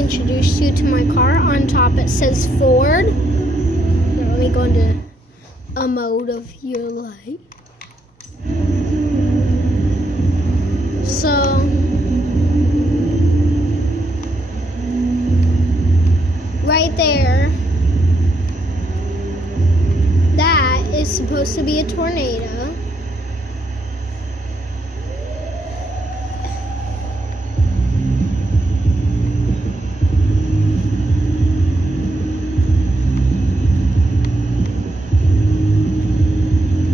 me introduce you to my car. On top it says Ford. Here, let me go into a mode of your light. So right there, that is supposed to be a tornado.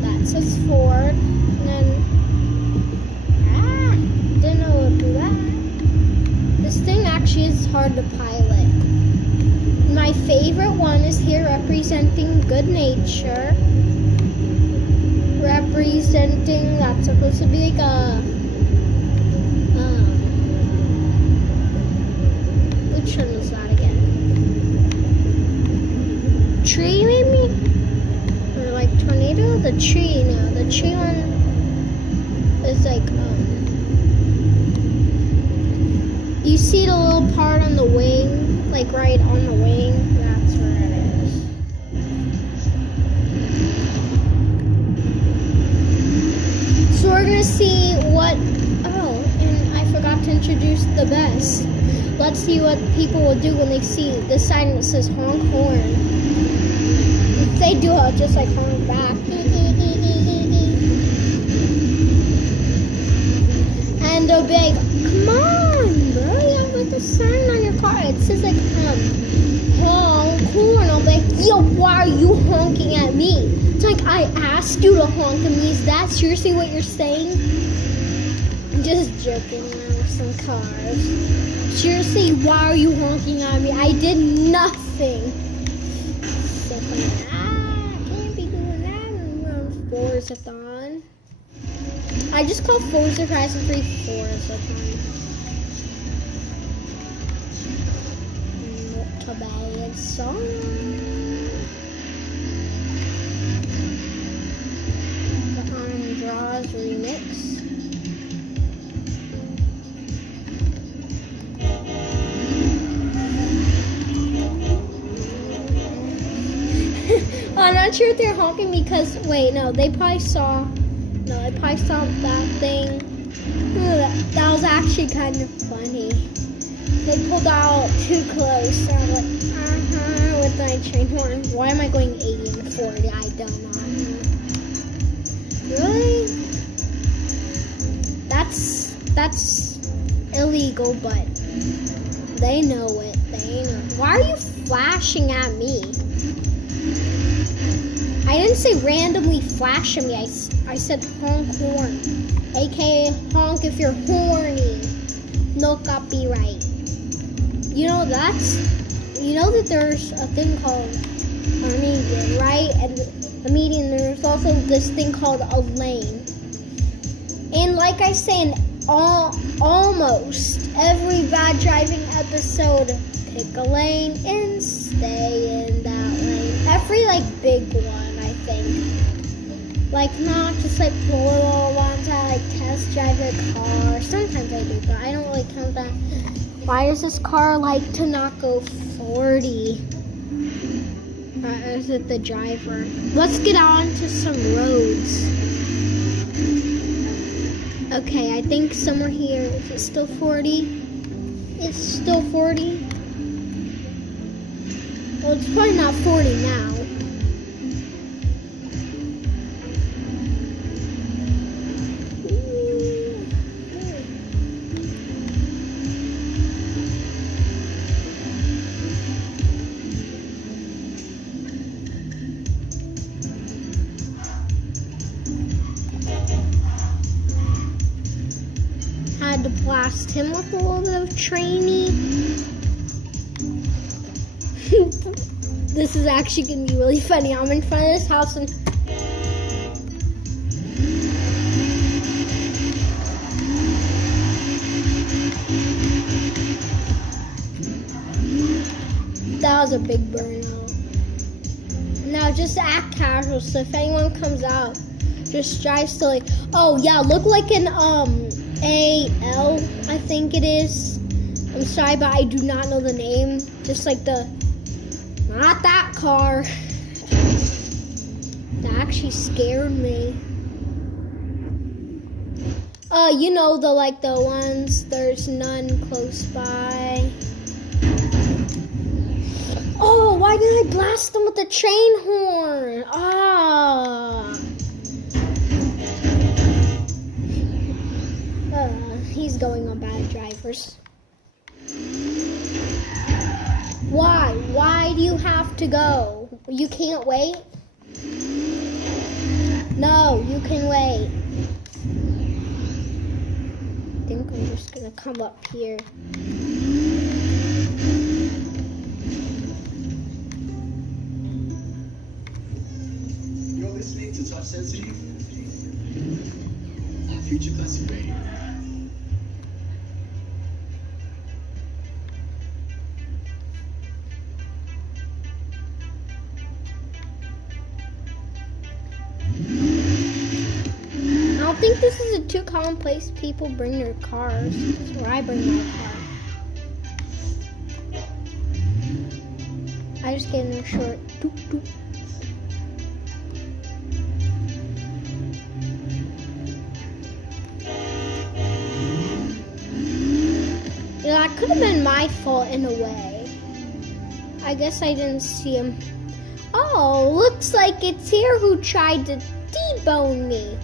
That says Ford, and then didn't know it would do that. This thing actually is hard to pilot. My favorite one is here representing good nature. Representing, that's supposed to be like a, which one was that again? Tree maybe? Or like tornado? The tree, no. The tree one is like, you see the little part on the wing, like right on the wing? That's where it is. So we're gonna see what, oh, and I forgot to introduce the best. Let's see what people will do when they see this sign that says honk horn. If they do, I'll just like honk back. And they'll be like, come on, bro, you have like a sign on your car. It says like, honk horn. I'll be like, yo, why are you honking at me? It's like, I asked you to honk at me. Is that seriously what you're saying? I'm just joking around with some cars. Seriously, why are you honking at me? I did nothing. So funny. I can't be doing that around Forzathon. I just call Forza Horizon 3 Forzathon. Not a bad song. Draws remix. I'm not sure if they're honking because, wait, no, they probably saw that thing. That was actually kind of funny. They pulled out too close. And I was like, with my train horn. Why am I going 80 and 40? I don't know. Really? That's illegal, but they know it. They know. Why are you flashing at me? I didn't say randomly flash at me. I said honk horn, aka honk if you're horny. No copyright. You know that there's a thing called a median, right? And a median, there's also this thing called a lane. And like I say in almost every bad driving episode, pick a lane and stay in that lane. Every like big one, I think. Like not just like the little ones I like test drive a car. Sometimes I do, but I don't really count that. Why does this car like to not go 40? Or is it the driver? Let's get on to some roads. Okay, I think somewhere here. Is it still 40? It's still 40. Well, it's probably not 40 now. Had to blast him with a little bit of training. This is actually going to be really funny. I'm in front of this house and that was a big burnout. Now just act casual, so if anyone comes out, just drive slowly. Oh yeah, look like an AL, I think it is. I'm sorry, but I do not know the name. Just like not that car. That actually scared me. You know, the ones, there's none close by. Oh, why did I blast them with the train horn? He's going on bad drivers. Why? Why do you have to go? You can't wait? No, you can wait. I think I'm just gonna come up here. You're listening to Touch Sensitive, Future Classic Radio. I don't think this is a too common place people bring their cars. That's where I bring my car. I just get in there short. Doop, doop. You know, that could have been my fault in a way. I guess I didn't see him. Oh, looks like it's here who tried to T-bone me.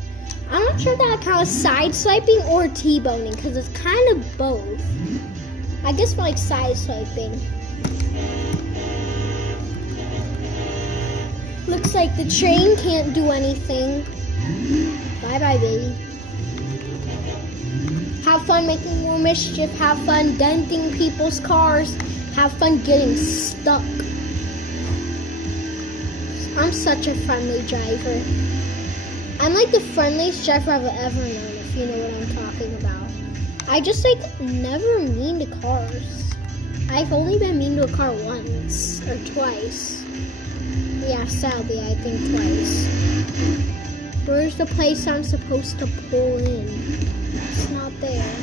I'm not sure if that counts side swiping or T-boning because it's kind of both. I guess more like side swiping. Looks like the train can't do anything. Bye-bye, baby. Have fun making more mischief. Have fun denting people's cars. Have fun getting stuck. I'm such a friendly driver. I'm like the friendliest driver I've ever known, if you know what I'm talking about. I just never mean to cars. I've only been mean to a car once or twice. Yeah, sadly, I think twice. Where's the place I'm supposed to pull in? It's not there.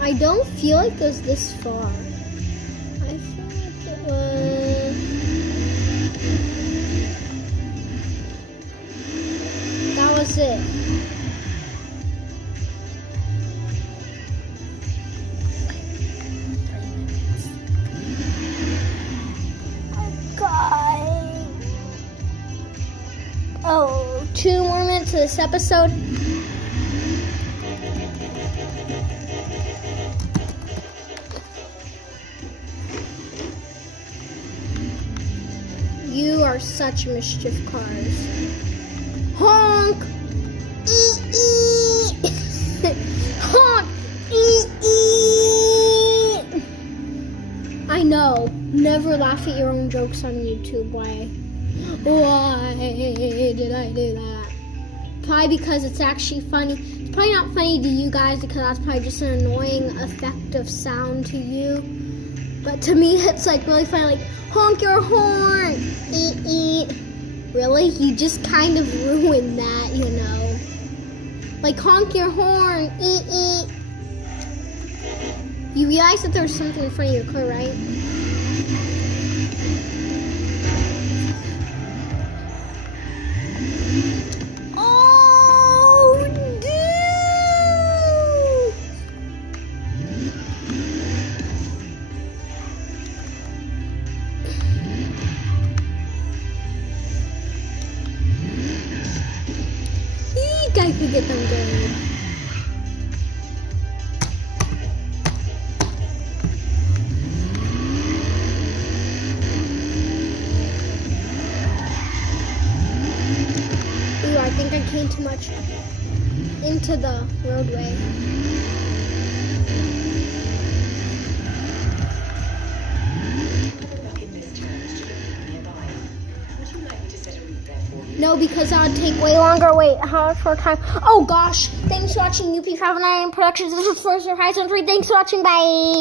I don't feel like it was this far. I feel like it was... That was it. Oh, 2 more minutes of this episode. You are such mischief cars. Honk! Honk! I know. Never laugh at your own jokes on YouTube. Why did I do that? Probably because it's actually funny. It's probably not funny to you guys because that's probably just an annoying effect of sound to you. But to me, it's really funny. Like, honk your horn. Really? You just kind of ruined that, you know. Like, honk your horn. You realize that there's something in front of your car, right? Oh, dude! I could get them good. Ooh, I think I came too much into the roadway. No, because that would take way longer. Wait, how for time? Oh gosh! Thanks for watching UP509 Productions. This is First Surprise on 3. Thanks for watching. Bye.